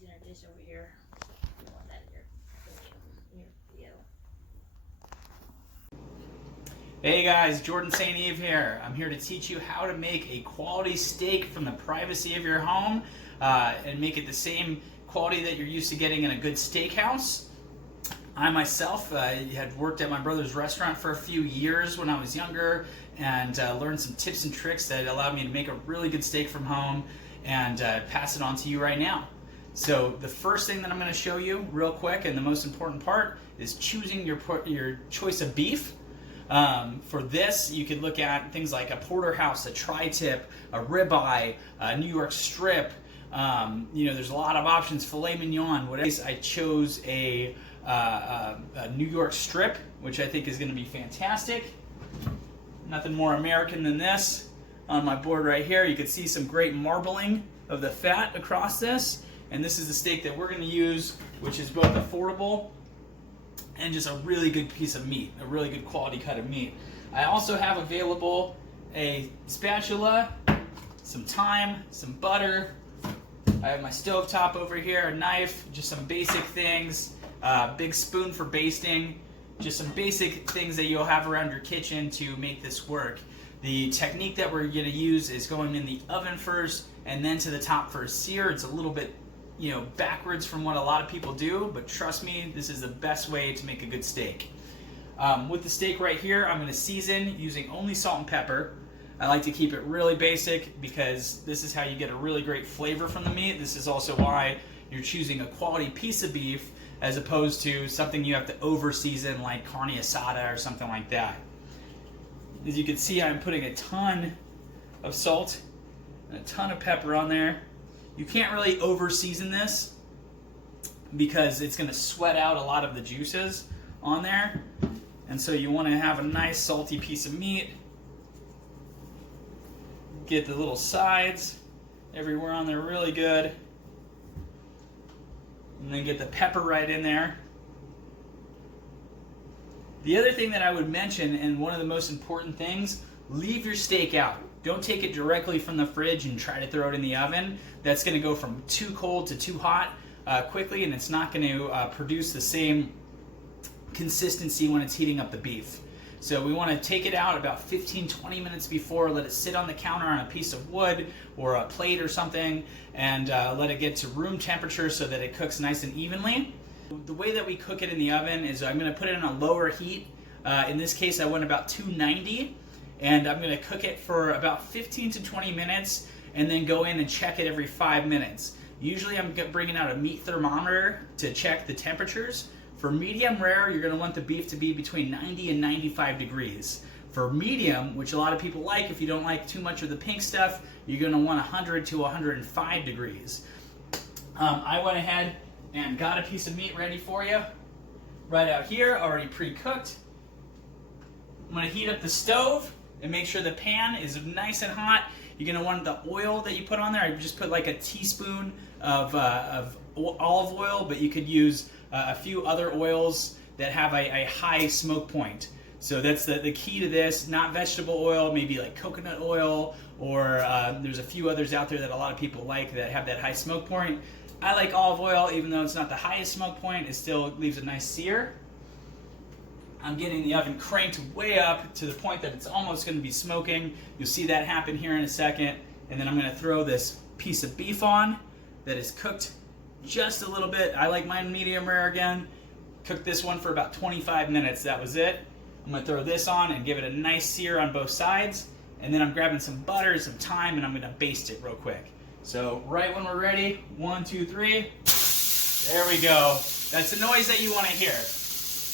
dinner dish over here. You don't want that in your video. Hey guys, Jordan Saint-Yves here. I'm here to teach you how to make a quality steak from the privacy of your home and make it the same quality that you're used to getting in a good steakhouse. I myself had worked at my brother's restaurant for a few years when I was younger and learned some tips and tricks that allowed me to make a really good steak from home and pass it on to you right now. So the first thing that I'm going to show you real quick, and the most important part, is choosing your choice of beef. For this, you could look at things like a porterhouse, a tri-tip, a ribeye, a New York strip. There's a lot of options. Filet mignon. I chose a New York strip, which I think is going to be fantastic. Nothing more American than this. On my board right here, you can see some great marbling of the fat across this. And this is the steak that we're going to use, which is both affordable and just a really good piece of meat, a really good quality cut of meat. I also have available a spatula, some thyme, some butter. I have my stovetop over here, a knife, just some basic things, big spoon for basting, just some basic things that you'll have around your kitchen to make this work. The technique that we're going to use is going in the oven first and then to the top for a sear. It's a little bit backwards from what a lot of people do, but trust me, this is the best way to make a good steak. With the steak right here, I'm going to season using only salt and pepper. I like to keep it really basic because this is how you get a really great flavor from the meat. This is also why you're choosing a quality piece of beef as opposed to something you have to over season like carne asada or something like that. As you can see, I'm putting a ton of salt and a ton of pepper on there. You can't really over season this because it's going to sweat out a lot of the juices on there. And so you want to have a nice salty piece of meat. Get the little sides everywhere on there really good. And then get the pepper right in there. The other thing that I would mention, and one of the most important things, leave your steak out. Don't take it directly from the fridge and try to throw it in the oven. That's going to go from too cold to too hot quickly, and it's not going to produce the same consistency when it's heating up the beef. So we want to take it out about 15-20 minutes before, let it sit on the counter on a piece of wood or a plate or something, and let it get to room temperature so that it cooks nice and evenly. The way that we cook it in the oven is I'm going to put it on a lower heat. In this case, I went about 290. And I'm going to cook it for about 15 to 20 minutes and then go in and check it every 5 minutes. Usually I'm bringing out a meat thermometer to check the temperatures. For medium rare, you're going to want the beef to be between 90 and 95 degrees. For medium, which a lot of people like, if you don't like too much of the pink stuff, you're going to want 100 to 105 degrees. I went ahead and got a piece of meat ready for you. Right out here, already pre-cooked. I'm going to heat up the stove and make sure the pan is nice and hot. You're going to want the oil that you put on there. I just put like a teaspoon of olive oil, but you could use a few other oils that have a high smoke point. So that's the key to this. Not vegetable oil, maybe like coconut oil, or there's a few others out there that a lot of people like that have that high smoke point. I like olive oil, even though it's not the highest smoke point, it still leaves a nice sear. I'm getting the oven cranked way up to the point that it's almost going to be smoking. You'll see that happen here in a second. And then I'm going to throw this piece of beef on that is cooked just a little bit. I like mine medium rare again. Cooked this one for about 25 minutes. That was it. I'm going to throw this on and give it a nice sear on both sides. And then I'm grabbing some butter, some thyme, and I'm going to baste it real quick. So right when we're ready, 1, 2, 3. There we go. That's the noise that you want to hear.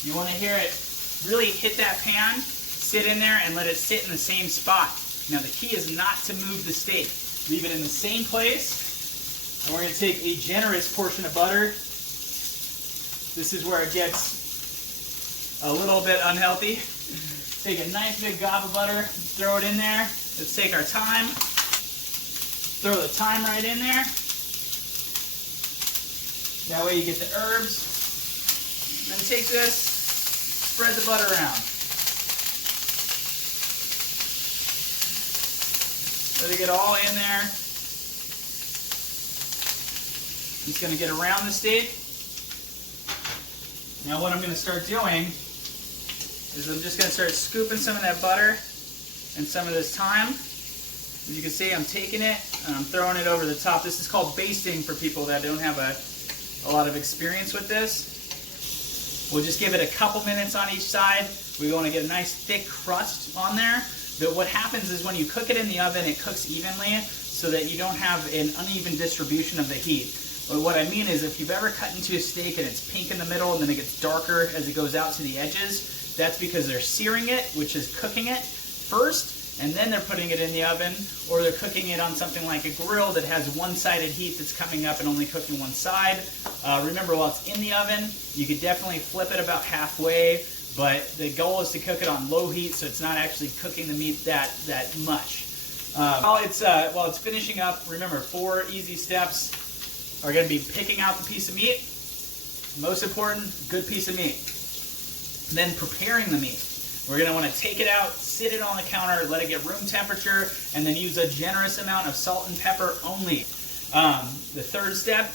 You want to hear it really hit that pan, sit in there, and let it sit in the same spot. Now the key is not to move the steak. Leave it in the same place. And we're going to take a generous portion of butter. This is where it gets a little bit unhealthy. Take a nice big gob of butter, throw it in there. Let's take our thyme. Throw the thyme right in there. That way you get the herbs. And then take this, spread the butter around. Let it get all in there. Just going to get around the steak. Now what I'm going to start doing is I'm just going to start scooping some of that butter and some of this thyme. As you can see, I'm taking it and I'm throwing it over the top. This is called basting for people that don't have a lot of experience with this. We'll just give it a couple minutes on each side. We want to get a nice thick crust on there. But what happens is when you cook it in the oven, it cooks evenly so that you don't have an uneven distribution of the heat. But what I mean is if you've ever cut into a steak and it's pink in the middle and then it gets darker as it goes out to the edges, that's because they're searing it, which is cooking it first, and then they're putting it in the oven, or they're cooking it on something like a grill that has one-sided heat that's coming up and only cooking one side. Remember, while it's in the oven, you could definitely flip it about halfway, but the goal is to cook it on low heat so it's not actually cooking the meat that much. While it's finishing up, remember 4 easy steps are going to be picking out the piece of meat. Most important, good piece of meat. Then preparing the meat. We're going to want to take it out, sit it on the counter, let it get room temperature, and then use a generous amount of salt and pepper only. The third step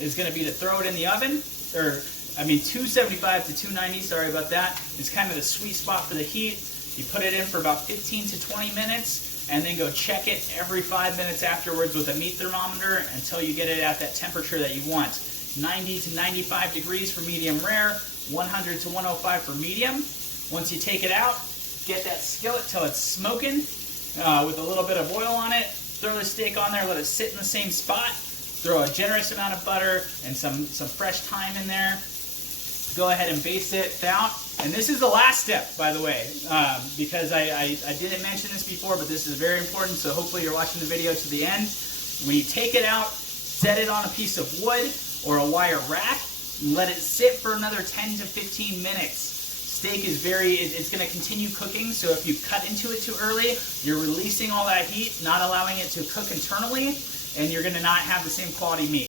is going to be to throw it in the oven, 275 to 290, sorry about that. It's kind of the sweet spot for the heat. You put it in for about 15 to 20 minutes, and then go check it every 5 minutes afterwards with a meat thermometer until you get it at that temperature that you want. 90 to 95 degrees for medium rare, 100 to 105 for medium. Once you take it out, get that skillet till it's smoking with a little bit of oil on it. Throw the steak on there, let it sit in the same spot. Throw a generous amount of butter and some fresh thyme in there. Go ahead and baste it out. And this is the last step, by the way, because I didn't mention this before, but this is very important, so hopefully you're watching the video to the end. When you take it out, set it on a piece of wood or a wire rack, and let it sit for another 10 to 15 minutes. Steak is it's going to continue cooking, so if you cut into it too early, you're releasing all that heat, not allowing it to cook internally, and you're going to not have the same quality meat.